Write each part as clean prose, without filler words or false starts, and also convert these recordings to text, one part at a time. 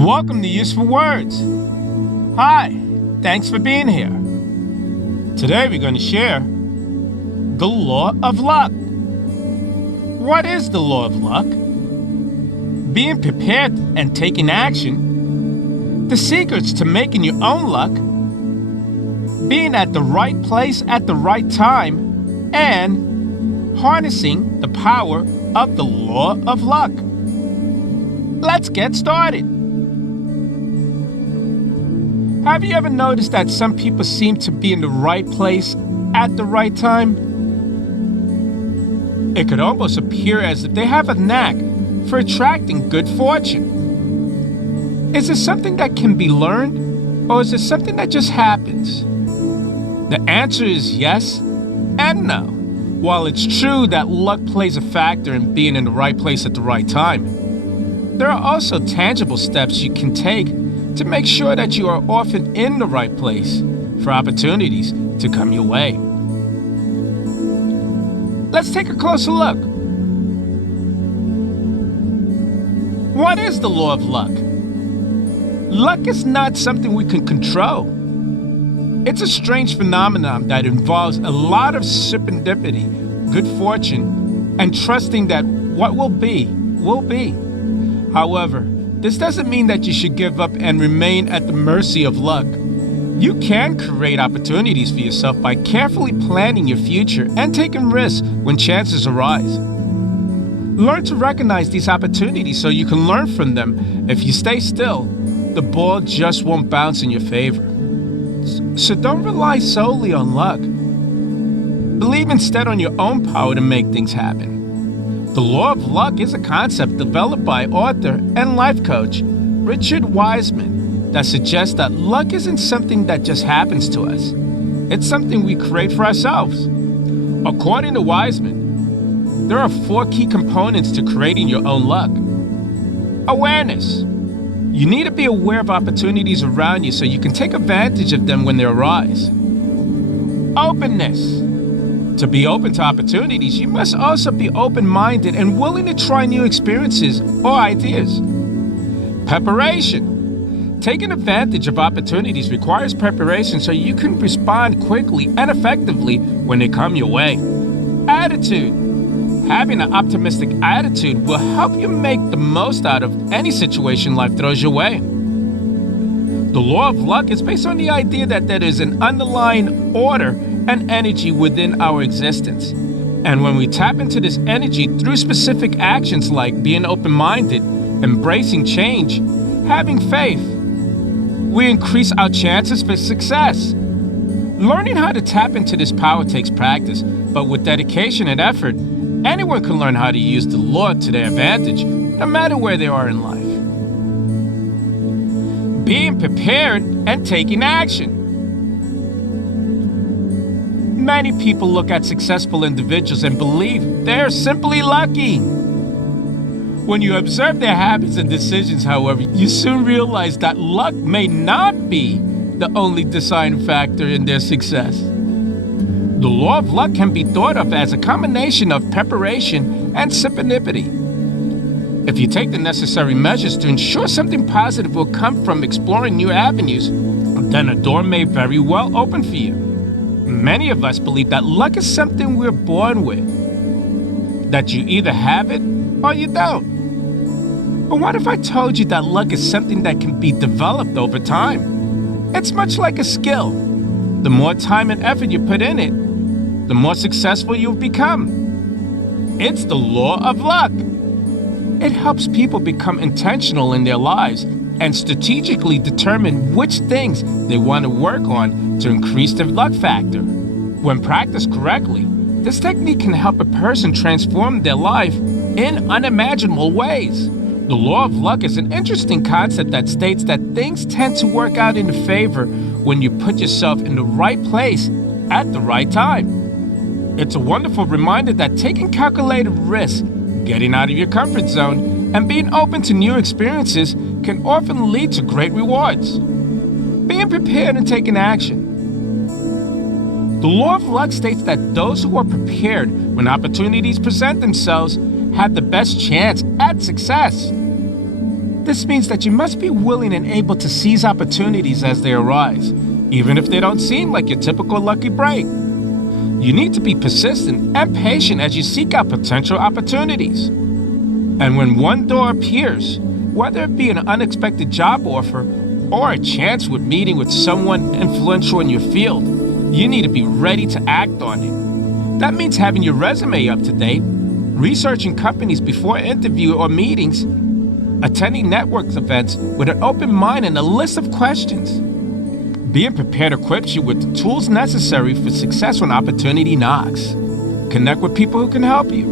Welcome to Useful Words. Hi, thanks for being here. Today we're going to share the law of luck. What is the law of luck? Being prepared and taking action, the secrets to making your own luck, being at the right place at the right time, and harnessing the power of the law of luck. Let's get started. Have you ever noticed that some people seem to be in the right place at the right time? It could almost appear as if they have a knack for attracting good fortune. Is it something that can be learned, or is it something that just happens? The answer is yes and no. While it's true that luck plays a factor in being in the right place at the right time, there are also tangible steps you can take to make sure that you are often in the right place for opportunities to come your way. Let's take a closer look. What is the law of luck? Luck is not something we can control. It's a strange phenomenon that involves a lot of serendipity, good fortune, and trusting that what will be, will be. However, this doesn't mean that you should give up and remain at the mercy of luck. You can create opportunities for yourself by carefully planning your future and taking risks when chances arise. Learn to recognize these opportunities so you can learn from them. If you stay still, the ball just won't bounce in your favor. So don't rely solely on luck. Believe instead on your own power to make things happen. The law of luck is a concept developed by author and life coach Richard Wiseman that suggests that luck isn't something that just happens to us. It's something we create for ourselves. According to Wiseman, there are 4 key components to creating your own luck. Awareness. You need to be aware of opportunities around you so you can take advantage of them when they arise. Openness. To be open to opportunities, you must also be open-minded and willing to try new experiences or ideas. Preparation. Taking advantage of opportunities requires preparation so you can respond quickly and effectively when they come your way. Attitude. Having an optimistic attitude will help you make the most out of any situation life throws your way. The law of luck is based on the idea that there is an underlying order and energy within our existence. And when we tap into this energy through specific actions like being open-minded, embracing change, having faith, we increase our chances for success. Learning how to tap into this power takes practice, but with dedication and effort, anyone can learn how to use the law to their advantage, no matter where they are in life. Being prepared and taking action. Many people look at successful individuals and believe they are simply lucky. When you observe their habits and decisions, however, you soon realize that luck may not be the only deciding factor in their success. The law of luck can be thought of as a combination of preparation and serendipity. If you take the necessary measures to ensure something positive will come from exploring new avenues, then a door may very well open for you. Many of us believe that luck is something we're born with, that you either have it or you don't. But what if I told you that luck is something that can be developed over time? It's much like a skill. The more time and effort you put in it, the more successful you'll become. It's the law of luck. It helps people become intentional in their lives and strategically determine which things they want to work on to increase their luck factor. When practiced correctly, this technique can help a person transform their life in unimaginable ways. The law of luck is an interesting concept that states that things tend to work out in your favor when you put yourself in the right place at the right time. It's a wonderful reminder that taking calculated risks, getting out of your comfort zone, and being open to new experiences can often lead to great rewards. Being prepared and taking action. The law of luck states that those who are prepared when opportunities present themselves have the best chance at success. This means that you must be willing and able to seize opportunities as they arise, even if they don't seem like your typical lucky break. You need to be persistent and patient as you seek out potential opportunities. And when one door appears, whether it be an unexpected job offer or a chance with meeting with someone influential in your field, you need to be ready to act on it. That means having your resume up to date, researching companies before interview or meetings, attending network events with an open mind and a list of questions. Being prepared equips you with the tools necessary for success when opportunity knocks. Connect with people who can help you.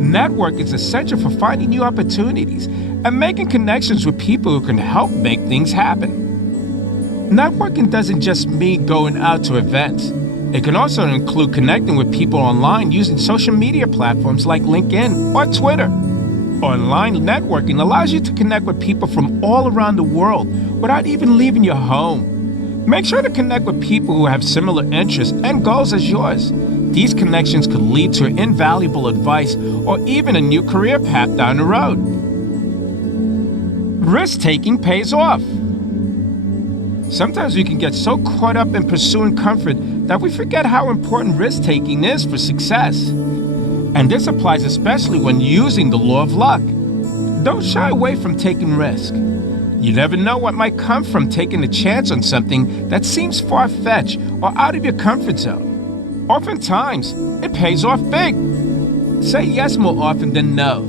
Network is essential for finding new opportunities and making connections with people who can help make things happen. Networking doesn't just mean going out to events. It can also include connecting with people online using social media platforms like LinkedIn or Twitter. Online networking allows you to connect with people from all around the world without even leaving your home. Make sure to connect with people who have similar interests and goals as yours. These connections could lead to invaluable advice or even a new career path down the road. Risk-taking pays off. Sometimes we can get so caught up in pursuing comfort that we forget how important risk-taking is for success. And this applies especially when using the law of luck. Don't shy away from taking risk. You never know what might come from taking a chance on something that seems far-fetched or out of your comfort zone. Oftentimes, it pays off big. Say yes more often than no.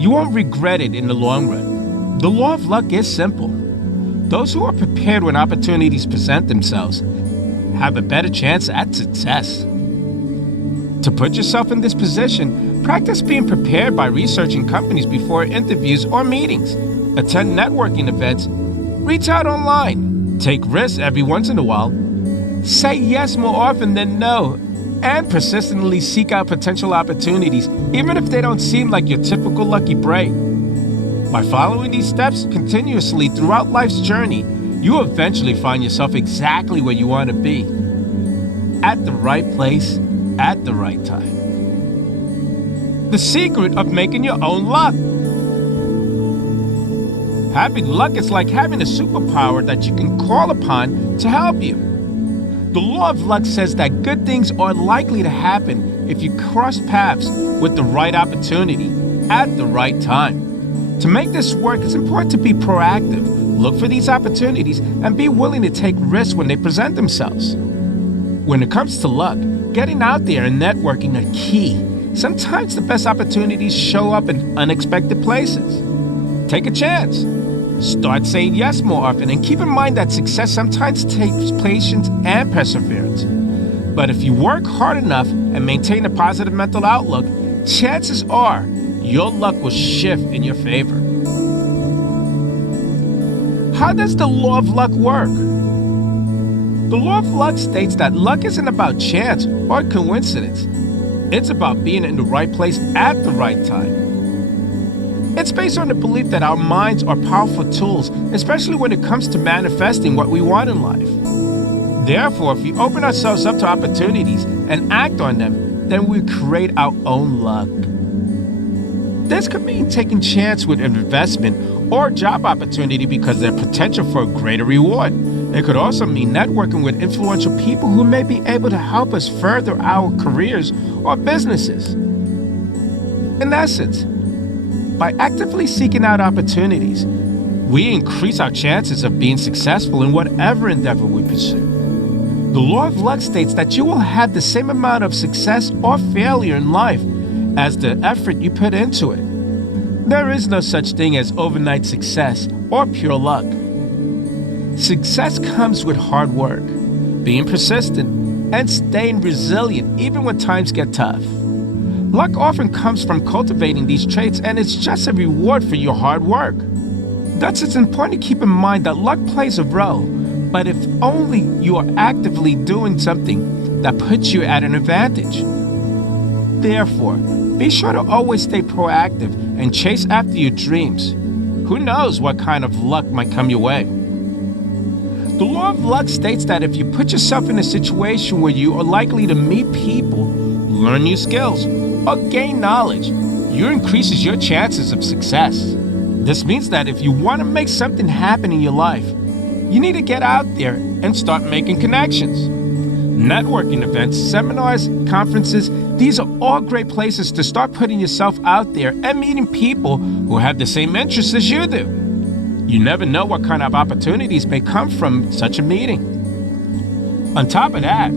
You won't regret it in the long run. The law of luck is simple. Those who are prepared when opportunities present themselves have a better chance at success. To put yourself in this position, practice being prepared by researching companies before interviews or meetings. Attend networking events, reach out online, take risks every once in a while, say yes more often than no, and persistently seek out potential opportunities, even if they don't seem like your typical lucky break. By following these steps continuously throughout life's journey, you will eventually find yourself exactly where you want to be, at the right place, at the right time. The secret of making your own luck. Having luck is like having a superpower that you can call upon to help you. The law of luck says that good things are likely to happen if you cross paths with the right opportunity at the right time. To make this work, it's important to be proactive, look for these opportunities, and be willing to take risks when they present themselves. When it comes to luck, getting out there and networking are key. Sometimes the best opportunities show up in unexpected places. Take a chance. Start saying yes more often, and keep in mind that success sometimes takes patience and perseverance. But if you work hard enough and maintain a positive mental outlook, chances are your luck will shift in your favor. How does the law of luck work? The law of luck states that luck isn't about chance or coincidence. It's about being in the right place at the right time. It's based on the belief that our minds are powerful tools, especially when it comes to manifesting what we want in life. Therefore, if we open ourselves up to opportunities and act on them, then we create our own luck. This could mean taking chance with an investment or job opportunity because there's potential for a greater reward. It could also mean networking with influential people who may be able to help us further our careers or businesses. In essence, by actively seeking out opportunities, we increase our chances of being successful in whatever endeavor we pursue. The law of luck states that you will have the same amount of success or failure in life as the effort you put into it. There is no such thing as overnight success or pure luck. Success comes with hard work, being persistent, and staying resilient even when times get tough. Luck often comes from cultivating these traits, and it's just a reward for your hard work. Thus, it's important to keep in mind that luck plays a role, but if only you are actively doing something that puts you at an advantage. Therefore, be sure to always stay proactive and chase after your dreams. Who knows what kind of luck might come your way? The law of luck states that if you put yourself in a situation where you are likely to meet people, learn new skills, or gain knowledge, you increases your chances of success. This means that if you want to make something happen in your life, you need to get out there and start making connections. Networking events, seminars, conferences, these are all great places to start putting yourself out there and meeting people who have the same interests as you do. You never know what kind of opportunities may come from such a meeting. On top of that,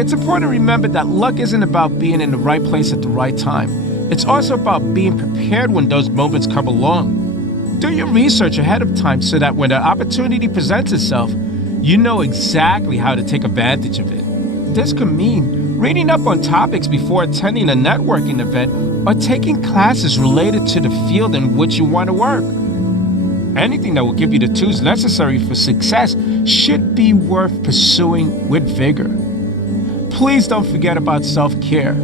it's important to remember that luck isn't about being in the right place at the right time. It's also about being prepared when those moments come along. Do your research ahead of time so that when the opportunity presents itself, you know exactly how to take advantage of it. This could mean reading up on topics before attending a networking event or taking classes related to the field in which you want to work. Anything that will give you the tools necessary for success should be worth pursuing with vigor. Please don't forget about self-care.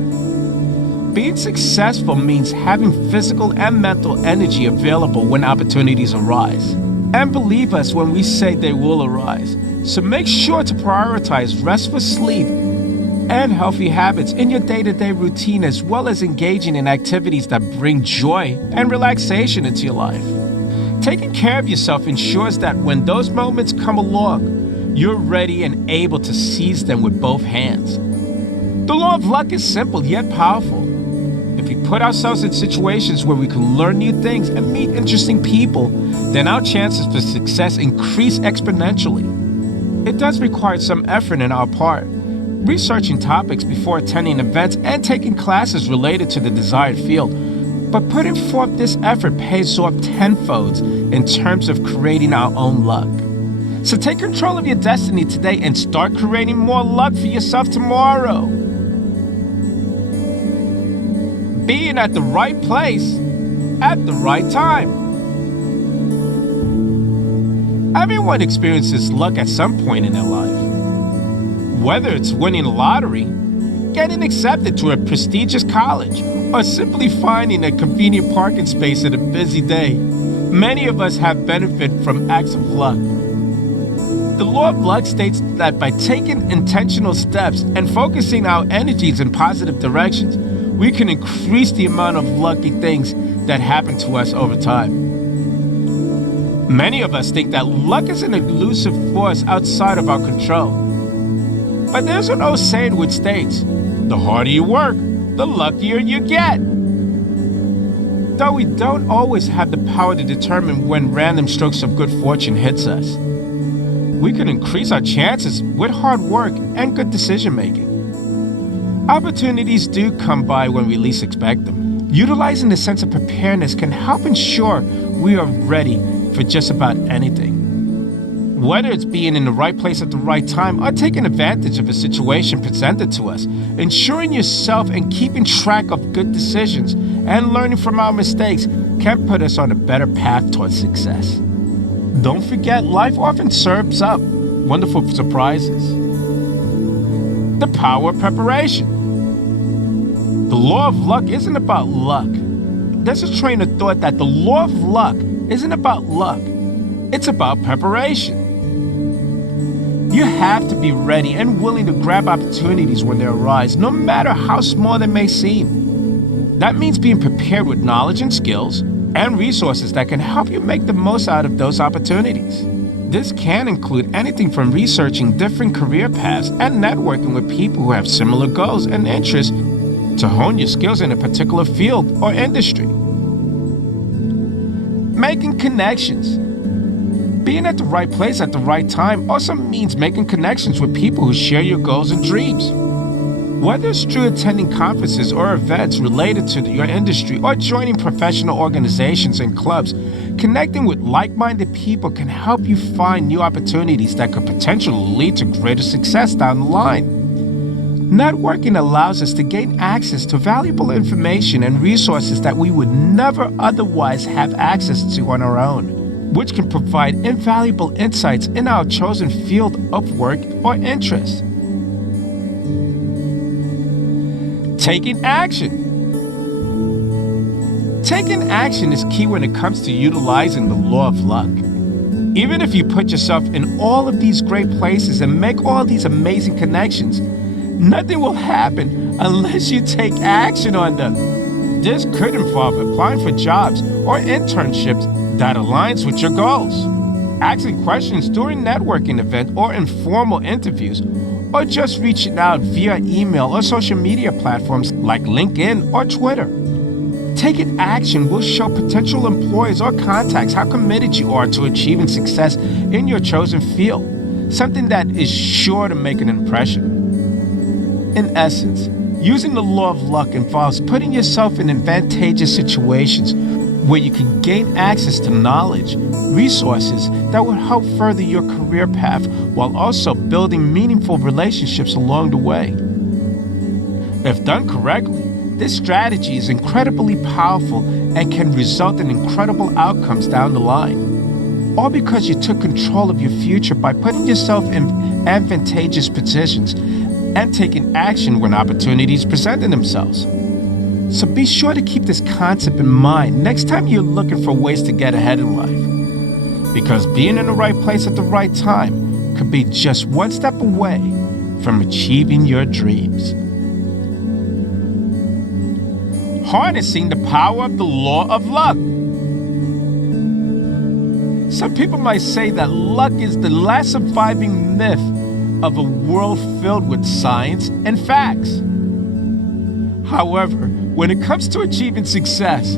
Being successful means having physical and mental energy available when opportunities arise. And believe us when we say they will arise. So make sure to prioritize restful sleep and healthy habits in your day-to-day routine, as well as engaging in activities that bring joy and relaxation into your life. Taking care of yourself ensures that when those moments come along, you're ready and able to seize them with both hands. The law of luck is simple yet powerful. If we put ourselves in situations where we can learn new things and meet interesting people, then our chances for success increase exponentially. It does require some effort on our part, researching topics before attending events and taking classes related to the desired field. But putting forth this effort pays off tenfold in terms of creating our own luck. So take control of your destiny today and start creating more luck for yourself tomorrow. Being at the right place at the right time. Everyone experiences luck at some point in their life. Whether it's winning the lottery, getting accepted to a prestigious college, or simply finding a convenient parking space at a busy day, many of us have benefited from acts of luck. The law of luck states that by taking intentional steps and focusing our energies in positive directions, we can increase the amount of lucky things that happen to us over time. Many of us think that luck is an elusive force outside of our control. But there's an old saying which states, the harder you work, the luckier you get. Though we don't always have the power to determine when random strokes of good fortune hits us, we can increase our chances with hard work and good decision making. Opportunities do come by when we least expect them. Utilizing the sense of preparedness can help ensure we are ready for just about anything. Whether it's being in the right place at the right time or taking advantage of a situation presented to us, ensuring yourself and keeping track of good decisions and learning from our mistakes can put us on a better path towards success. Don't forget, life often serves up wonderful surprises. The power of preparation. The law of luck isn't about luck. There's a train of thought that the law of luck isn't about luck. It's about preparation. You have to be ready and willing to grab opportunities when they arise, no matter how small they may seem. That means being prepared with knowledge and skills and resources that can help you make the most out of those opportunities. This can include anything from researching different career paths and networking with people who have similar goals and interests to hone your skills in a particular field or industry. Making connections. Being at the right place at the right time also means making connections with people who share your goals and dreams. Whether it's through attending conferences or events related to your industry or joining professional organizations and clubs, connecting with like-minded people can help you find new opportunities that could potentially lead to greater success down the line. Networking allows us to gain access to valuable information and resources that we would never otherwise have access to on our own, which can provide invaluable insights in our chosen field of work or interest. Taking action. Taking action is key when it comes to utilizing the law of luck. Even if you put yourself in all of these great places and make all these amazing connections, nothing will happen unless you take action on them. This could involve applying for jobs or internships that aligns with your goals, asking questions during networking events or informal interviews, or just reaching out via email or social media platforms like LinkedIn or Twitter. Taking action will show potential employers or contacts how committed you are to achieving success in your chosen field, something that is sure to make an impression. In essence, using the law of luck involves putting yourself in advantageous situations where you can gain access to knowledge, resources that will help further your career path while also building meaningful relationships along the way. If done correctly, this strategy is incredibly powerful and can result in incredible outcomes down the line, all because you took control of your future by putting yourself in advantageous positions and taking action when opportunities presented themselves. So be sure to keep this concept in mind next time you're looking for ways to get ahead in life, because being in the right place at the right time could be just one step away from achieving your dreams. Harnessing the power of the law of luck. Some people might say that luck is the last surviving myth of a world filled with science and facts. However, when it comes to achieving success,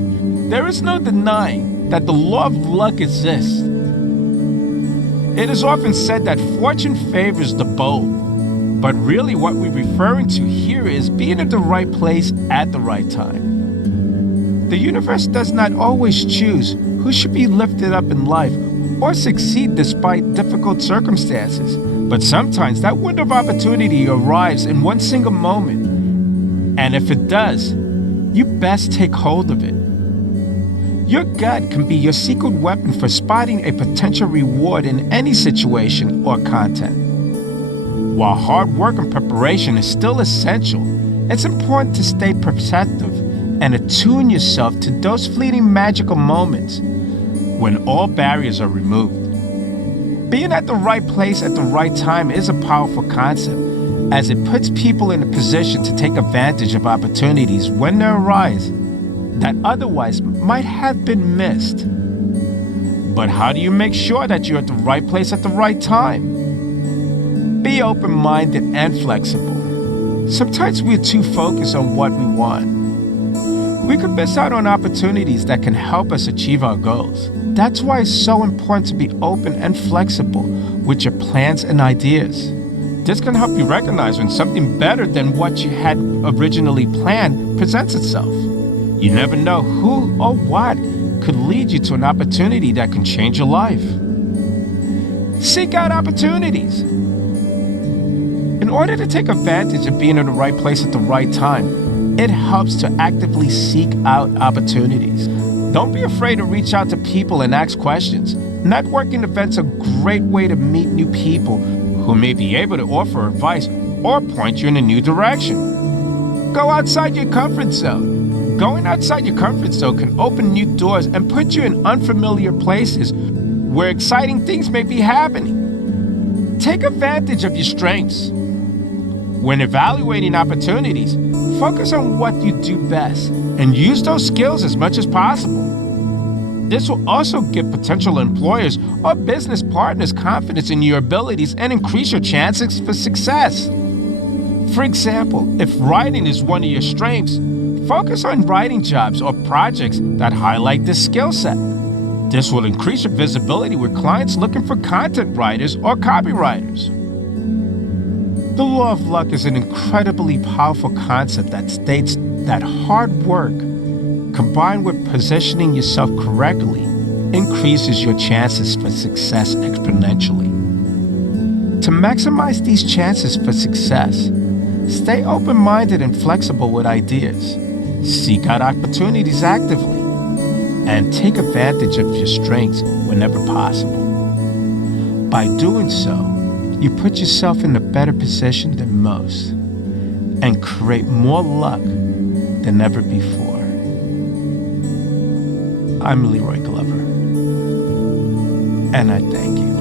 there is no denying that the law of luck exists. It is often said that fortune favors the bold, but really what we're referring to here is being at the right place at the right time. The universe does not always choose who should be lifted up in life or succeed despite difficult circumstances, but sometimes that window of opportunity arrives in one single moment. And if it does, you best take hold of it. Your gut can be your secret weapon for spotting a potential reward in any situation or content. While hard work and preparation is still essential, it's important to stay perceptive and attune yourself to those fleeting magical moments when all barriers are removed. Being at the right place at the right time is a powerful concept, as it puts people in a position to take advantage of opportunities when they arise that otherwise might have been missed. But how do you make sure that you're at the right place at the right time? Be open-minded and flexible. Sometimes we're too focused on what we want. We could miss out on opportunities that can help us achieve our goals. That's why it's so important to be open and flexible with your plans and ideas. This can help you recognize when something better than what you had originally planned presents itself. You never know who or what could lead you to an opportunity that can change your life. Seek out opportunities. In order to take advantage of being in the right place at the right time, it helps to actively seek out opportunities. Don't be afraid to reach out to people and ask questions. Networking events are a great way to meet new people who may be able to offer advice or point you in a new direction. Go outside your comfort zone. Going outside your comfort zone can open new doors and put you in unfamiliar places where exciting things may be happening. Take advantage of your strengths. When evaluating opportunities, focus on what you do best and use those skills as much as possible. This will also give potential employers or business partners confidence in your abilities and increase your chances for success. For example, if writing is one of your strengths, focus on writing jobs or projects that highlight this skill set. This will increase your visibility with clients looking for content writers or copywriters. The law of luck is an incredibly powerful concept that states that hard work, combined with positioning yourself correctly, increases your chances for success exponentially. To maximize these chances for success, stay open-minded and flexible with ideas, seek out opportunities actively, and take advantage of your strengths whenever possible. By doing so, you put yourself in a better position than most and create more luck than ever before. I'm Leroy Glover, and I thank you.